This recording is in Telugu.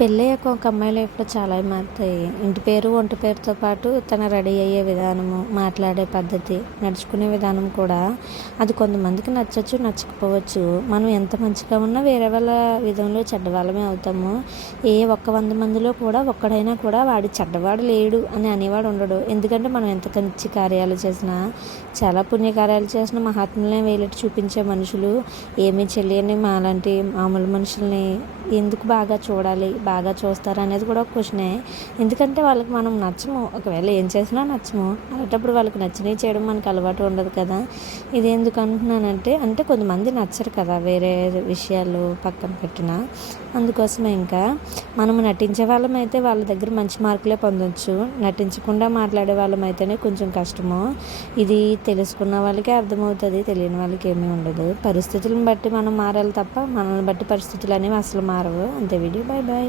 పెళ్ళయ్యాక ఒక అమ్మాయి లైఫ్‌లో చాలా మారుతాయి. ఇంటి పేరు, ఒంటి పేరుతో పాటు తను రెడీ అయ్యే విధానము, మాట్లాడే పద్ధతి, నడుచుకునే విధానం కూడా అది కొంతమందికి నచ్చొచ్చు, నచ్చకపోవచ్చు. మనం ఎంత మంచిగా ఉన్నా వేరే వాళ్ళ విధంలో చెడ్డవాళ్ళమే అవుతాము. ఒక్క 100 మందిలో కూడా ఒక్కడైనా కూడా వాడు చెడ్డవాడు లేడు అని అనేవాడు ఉండడు. ఎందుకంటే మనం ఎంత మంచి కార్యాలు చేసినా, చాలా పుణ్యకార్యాలు చేసినా మహాత్ములనే వేలెత్తి చూపించే మనుషులు ఏమీ తెలియని మాలాంటి మామూలు మనుషుల్ని ఎందుకు బాగా చూడాలి, బాగా చూస్తారు అనేది కూడా ఒక క్వశ్చనే. ఎందుకంటే వాళ్ళకి మనం నచ్చము. ఒకవేళ ఏం చేసినా నచ్చము. అలాంటప్పుడు వాళ్ళకి నచ్చినవి చేయడం మనకు అలవాటు ఉండదు కదా. ఇది ఎందుకు అంటున్నానంటే కొంతమంది నచ్చరు కదా, వేరే విషయాలు పక్కన పెట్టిన. అందుకోసమే ఇంకా మనము నటించే వాళ్ళమైతే వాళ్ళ దగ్గర మంచి మార్కులే పొందొచ్చు. నటించకుండా మాట్లాడే వాళ్ళమైతేనే కొంచెం కష్టము. ఇది తెలుసుకున్న వాళ్ళకే అర్థమవుతుంది, తెలియని వాళ్ళకి ఏమీ ఉండదు. పరిస్థితులను బట్టి మనం మారాలి తప్ప మనల్ని బట్టి పరిస్థితులు అనేవి అసలు మారవు. అంతే. వీడియో. Bye bye.